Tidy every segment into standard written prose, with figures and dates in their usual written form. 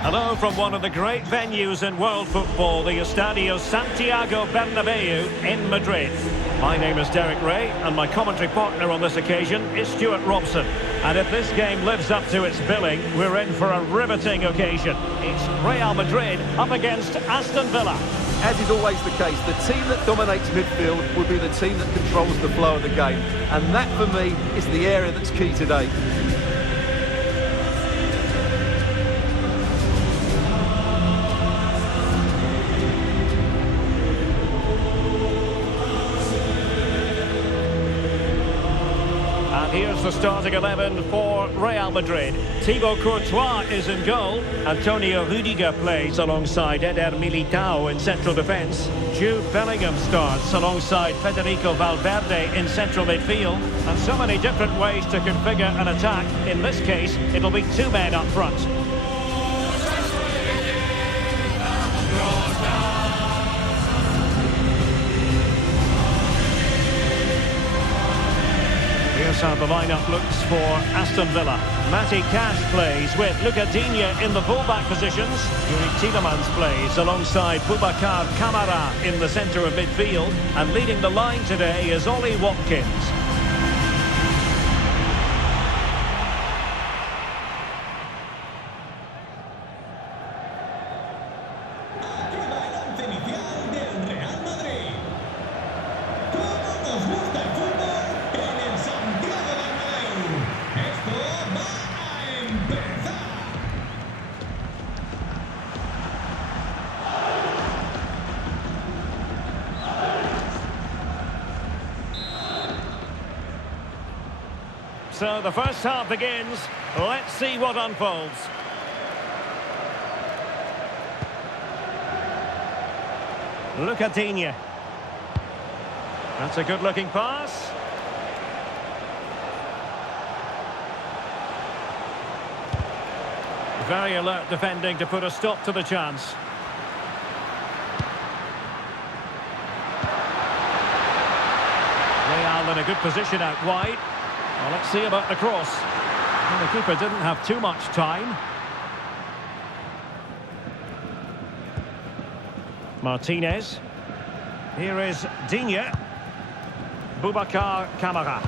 Hello from one of the great venues in world football, the Estadio Santiago Bernabeu in Madrid. My name is Derek Ray, and my commentary partner on this occasion is Stuart Robson. And if this game lives up to its billing, we're in for a riveting occasion. It's Real Madrid up against Aston Villa. As is always the case, the team that dominates midfield will be the team that controls the flow of the game. And that, for me, is the area that's key today. Here's the starting 11 for Real Madrid. Thibaut Courtois is in goal. Antonio Rudiger plays alongside Eder Militao in central defence. Jude Bellingham starts alongside Federico Valverde in central midfield. And so many different ways to configure an attack. In this case, it'll be two men up front. Here's how the lineup looks for Aston Villa. Matty Cash plays with Luca Digne in the fullback positions. Yuri Tielemans plays alongside Boubacar Kamara in the centre of midfield. And leading the line today is Ollie Watkins. So the first half begins. Let's see what unfolds. Luca Digne. That's a good-looking pass. Very alert defending to put a stop to the chance. Real in a good position out wide. Well, let's see about the cross. Well, the keeper didn't have too much time. Martinez. Here is Digne. Boubacar Kamara.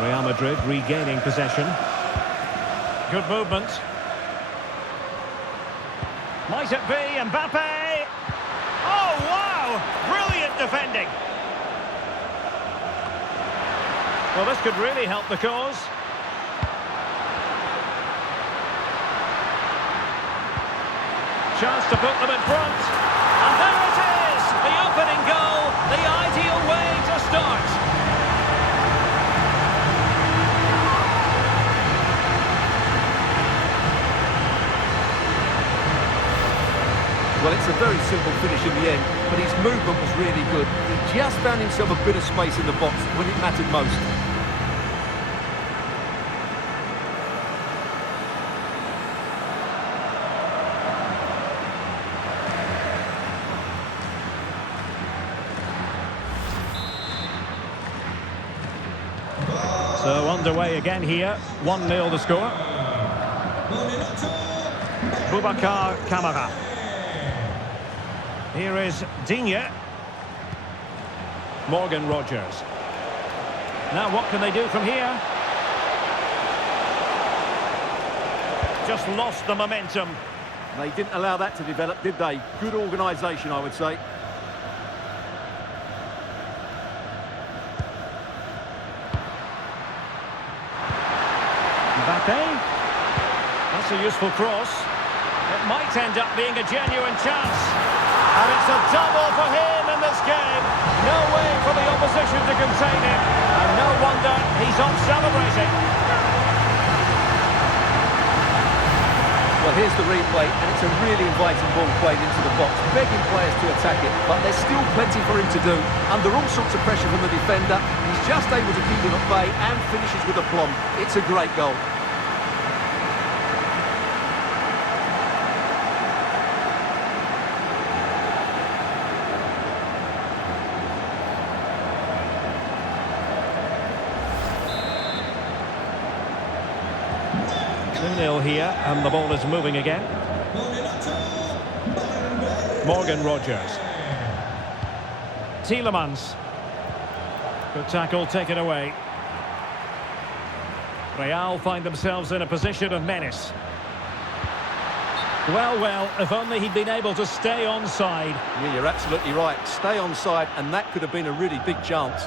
Real Madrid regaining possession. Good movement. Might it be Mbappe? Oh, wow! Brilliant defending. Well, this could really help the cause. Chance to put them in front. And there it is! The opening goal, the ideal way to start. Well, it's a very simple finish in the end, but his movement was really good. He just found himself a bit of space in the box when it mattered most. So underway again here, 1-0 the score. Boubacar Kamara. Here is Digne. Morgan Rogers. Now what can they do from here? Just lost the momentum. They didn't allow that to develop, did they? Good organisation, I would say. Mbappe. That's a useful cross. It might end up being a genuine chance. And it's a double for him in this game. No way for the opposition to contain him. And no wonder he's off celebrating. Well, here's the replay, and it's a really inviting ball played into the box, begging players to attack it, but there's still plenty for him to do. Under all sorts of pressure from the defender, he's just able to keep him at bay and finishes with aplomb. It's a great goal. 2-0 here, and the ball is moving again. Morgan Rogers. Tielemans. Good tackle taken away. Real find themselves in a position of menace. Well, if only he'd been able to stay onside. Yeah, you're absolutely right. Stay onside, and that could have been a really big chance.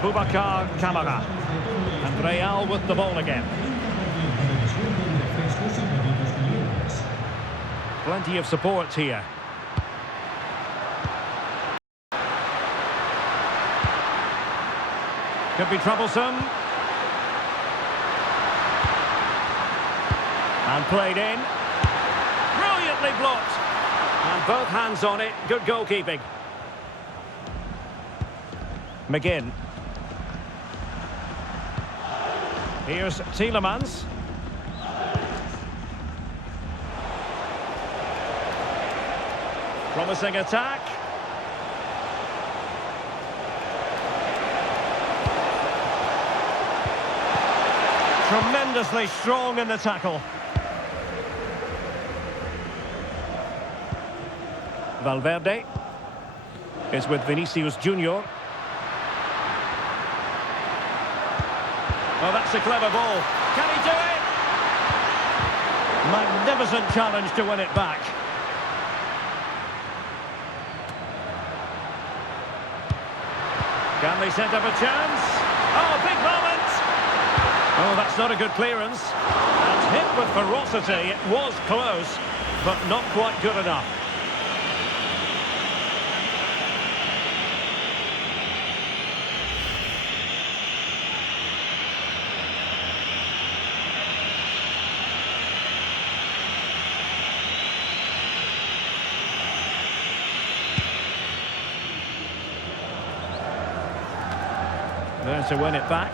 Boubacar Kamara. And Real with the ball again. Plenty of support here. Could be troublesome. And played in. Brilliantly blocked. And both hands on it. Good goalkeeping. McGinn. Here's Tielemans. Promising attack. Tremendously strong in the tackle. Valverde is with Vinicius Junior. Well, that's a clever ball. Can he do it? Magnificent challenge to win it back. Can they set up a chance? Oh, big moment! Oh, that's not a good clearance. And hit with ferocity. It was close, but not quite good enough. There to win it back.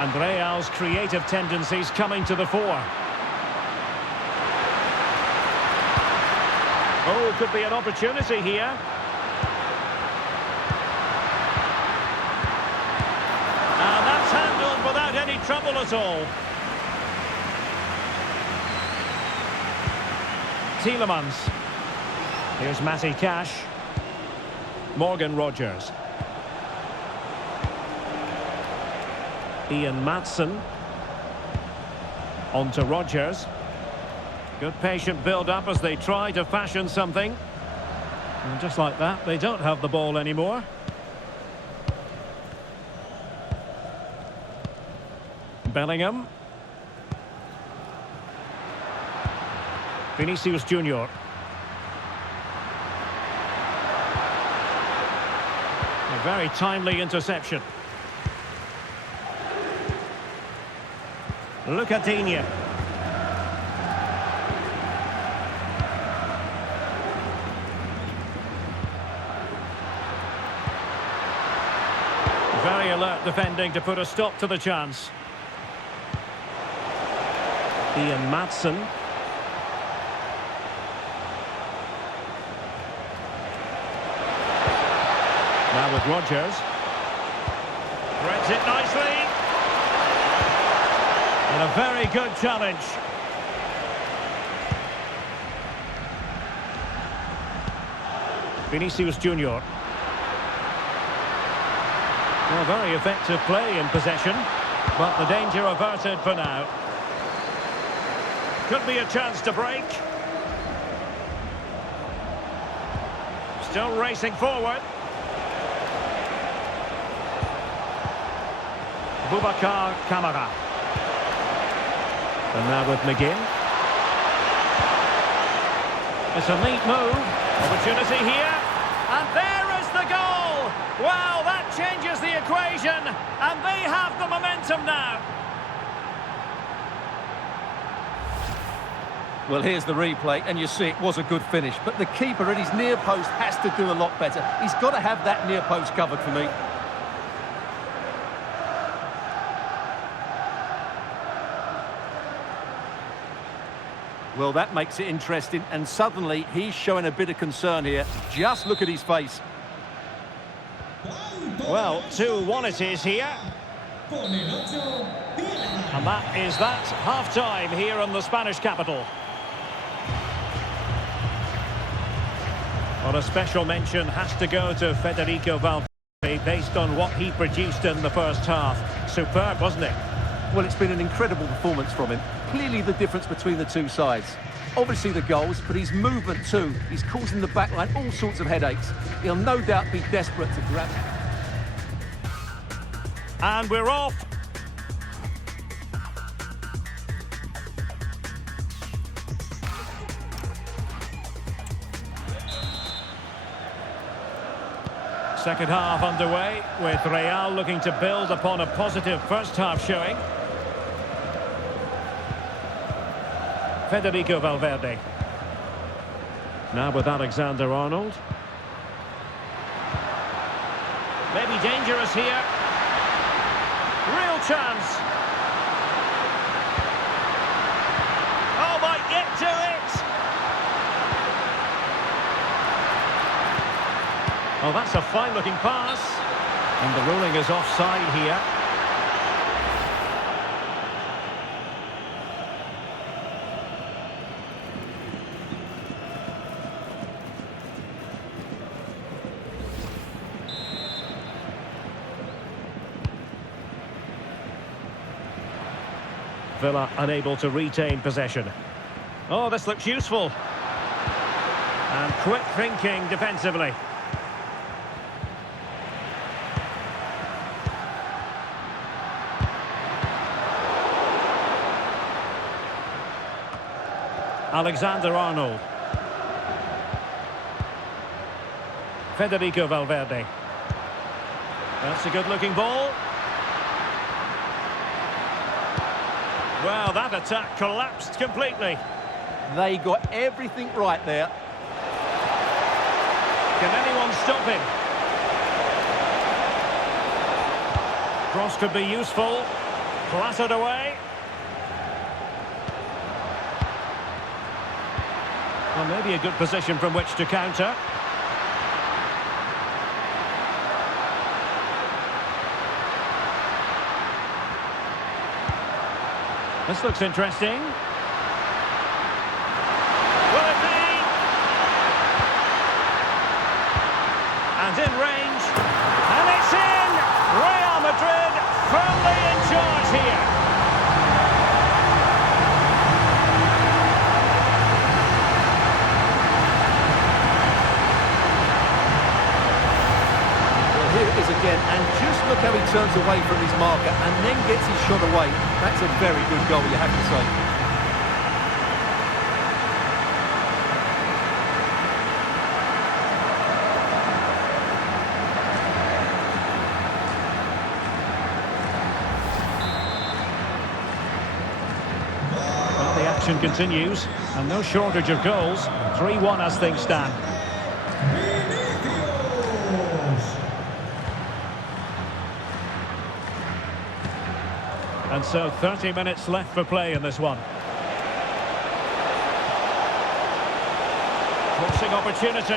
And Real's creative tendencies coming to the fore. Oh, could be an opportunity here. And that's handled without any trouble at all. Tielemans. Here's Matty Cash. Morgan Rogers. Ian Maatsen. On to Rogers. Good patient build-up as they try to fashion something. And just like that, they don't have the ball anymore. Bellingham. Vinicius Junior. A very timely interception. Lucadinha. Very alert defending to put a stop to the chance. Ian Maatsen. Now with Rogers. Threads it nicely. And a very good challenge. Vinicius Junior. Well, very effective play in possession, but the danger averted for now. Could be a chance to break. Still racing forward. Boubacar Kamara. And now with McGinn. It's a neat move. Opportunity here. And there is the goal! Wow, that changes the equation. And they have the momentum now. Well, here's the replay, and you see it was a good finish. But the keeper at his near post has to do a lot better. He's got to have that near post covered for me. Well, that makes it interesting, and suddenly he's showing a bit of concern here. Just look at his face. Well, 2-1 it is here. And that is that. Half-time here in the Spanish capital. Well, a special mention has to go to Federico Valverde based on what he produced in the first half. Superb, wasn't it? Well, it's been an incredible performance from him. Clearly the difference between the two sides. Obviously the goals, but his movement too. He's causing the backline all sorts of headaches. He'll no doubt be desperate to grab it. And we're off. Second half underway, with Real looking to build upon a positive first half showing. Federico Valverde. Now with Alexander-Arnold. Maybe dangerous here. Real chance. Oh, might get to it. Oh, that's a fine-looking pass. And the ruling is offside here. Villa unable to retain possession. Oh, this looks useful. And quick thinking defensively. Alexander-Arnold. Federico Valverde. That's a good-looking ball. Well, that attack collapsed completely. They got everything right there. Can anyone stop him? Cross could be useful. Clattered away. Well, maybe a good position from which to counter. This looks interesting. Will it be? And in range. And it's in! Real Madrid firmly in charge here. Here it is again, and just look how he turns away from his marker and then gets his shot away. That's a very good goal, you have to say. Well, the action continues, and no shortage of goals. 3-1 as things stand. And so 30 minutes left for play in this one. Crossing opportunity.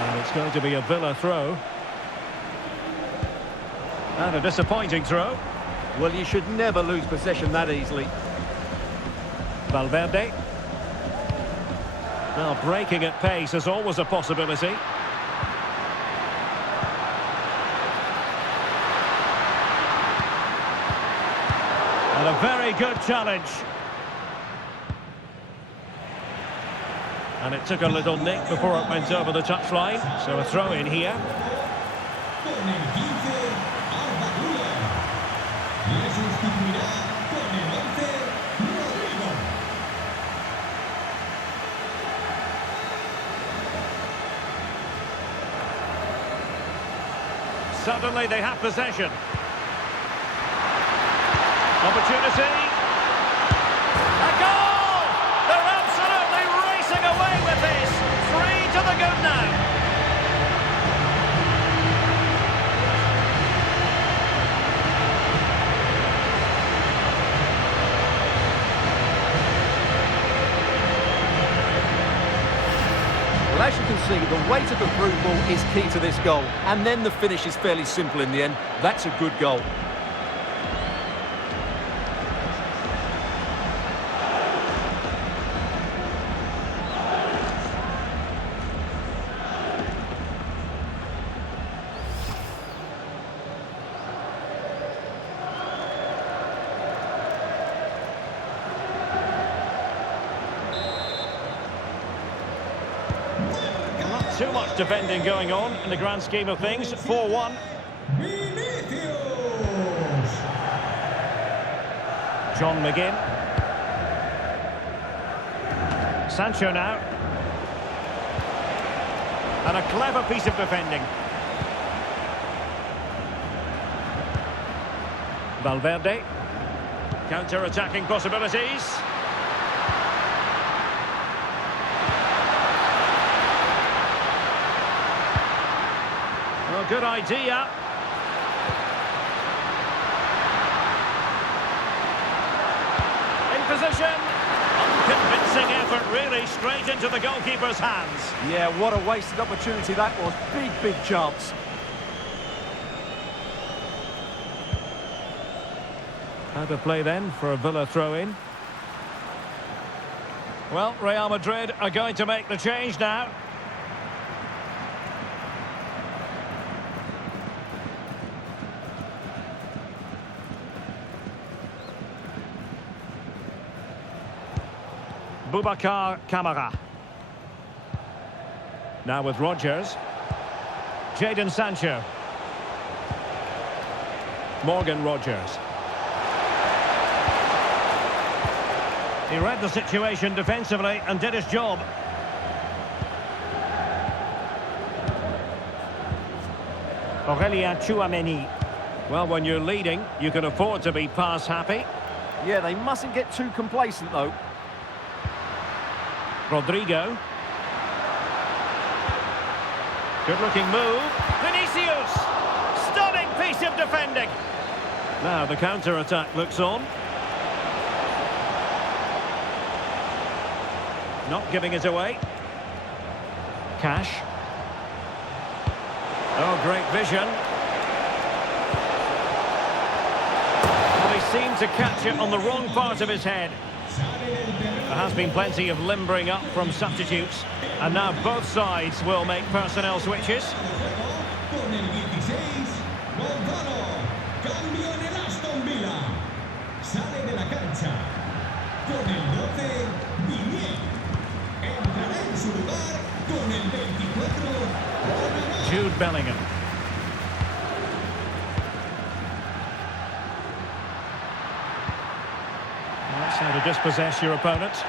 And it's going to be a Villa throw. And a disappointing throw. Well, you should never lose possession that easily. Valverde. Now, breaking at pace is always a possibility. And a very good challenge. And it took a little nick before it went over the touchline. So a throw in here. Suddenly they have possession. Opportunity. A goal! They're absolutely racing away with this. 3 to the good now. the weight of the through ball is key to this goal. And then the finish is fairly simple in the end. That's a good goal. Too much defending going on in the grand scheme of things. 4-1. John McGinn. Sancho now. And a clever piece of defending. Valverde. Counter-attacking possibilities. Well, good idea. In position. Unconvincing effort, really, straight into the goalkeeper's hands. Yeah, what a wasted opportunity that was. Big chance. Out of play then for a Villa throw-in. Well, Real Madrid are going to make the change now. Boubacar Kamara. Now with Rodgers. Jadon Sancho. Morgan Rodgers. He read the situation defensively and did his job. Aurelien Tchouameni. Well, when you're leading, you can afford to be pass happy. Yeah, they mustn't get too complacent, though. Rodrigo. Good-looking move. Vinicius! Stunning piece of defending. Now the counter-attack looks on. Not giving it away. Cash. Oh, great vision. Well, he seemed to catch it on the wrong part of his head. There has been plenty of limbering up from substitutes, and now both sides will make personnel switches. Con el 16, Gonzalo, cambio en el Aston Villa. Sale de la cancha. Con el 12, Viñé. Entrará en su lugar con el 24, Jude Bellingham. That's how to dispossess your opponent.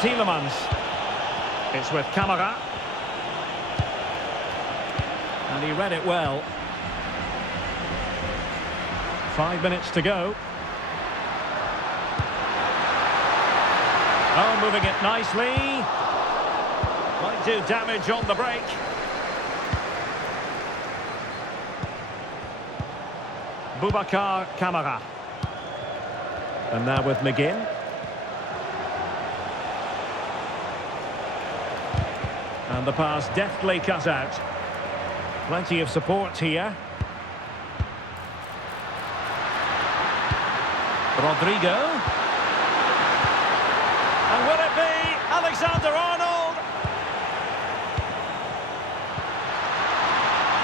Tielemans. It's with Kamara. And he read it well. 5 minutes to go. Oh, moving it nicely. Might do damage on the break. Boubacar Kamara. And now with McGinn. And the pass deftly cut out. Plenty of support here. Rodrigo. And will it be Alexander-Arnold?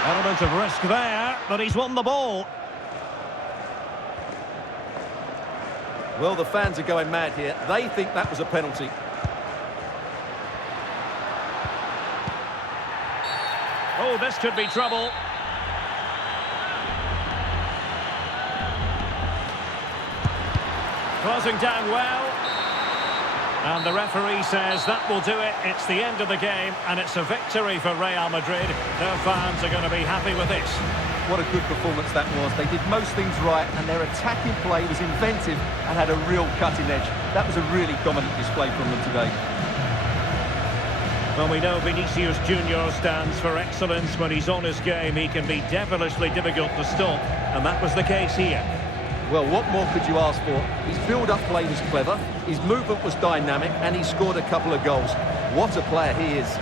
Element of risk there, but he's won the ball. Well, the fans are going mad here. They think that was a penalty. Oh, this could be trouble. Closing down well. And the referee says that will do it. It's the end of the game, and it's a victory for Real Madrid. Their fans are going to be happy with this. What a good performance that was. They did most things right, and their attacking play was inventive and had a real cutting edge. That was a really dominant display from them today. Well, we know Vinicius Junior stands for excellence. When he's on his game, he can be devilishly difficult to stop, and that was the case here. Well, what more could you ask for? His build-up play was clever, his movement was dynamic, and he scored a couple of goals. What a player he is.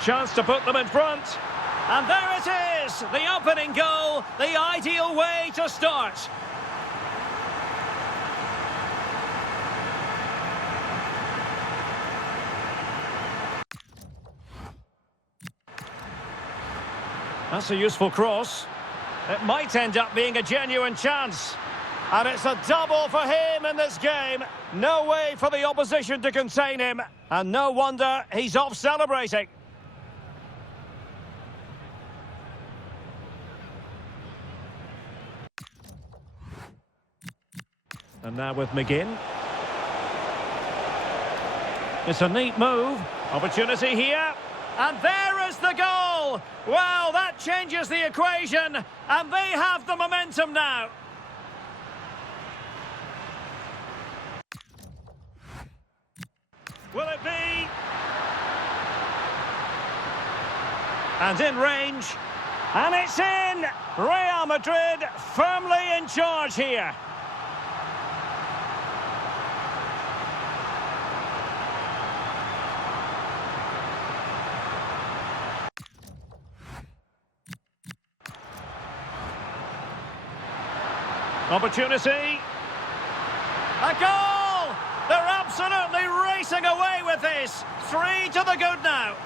Chance to put them in front. And there it is, the opening goal, the ideal way to start. That's a useful cross. It might end up being a genuine chance. And it's a double for him in this game. No way for the opposition to contain him. And no wonder he's off celebrating. And now with McGinn. It's a neat move. Opportunity here. And there is the goal! Well, that changes the equation. And they have the momentum now. Will it be? And in range. And it's in! Real Madrid firmly in charge here. Opportunity. A goal! They're absolutely racing away with this. 3 to the good now.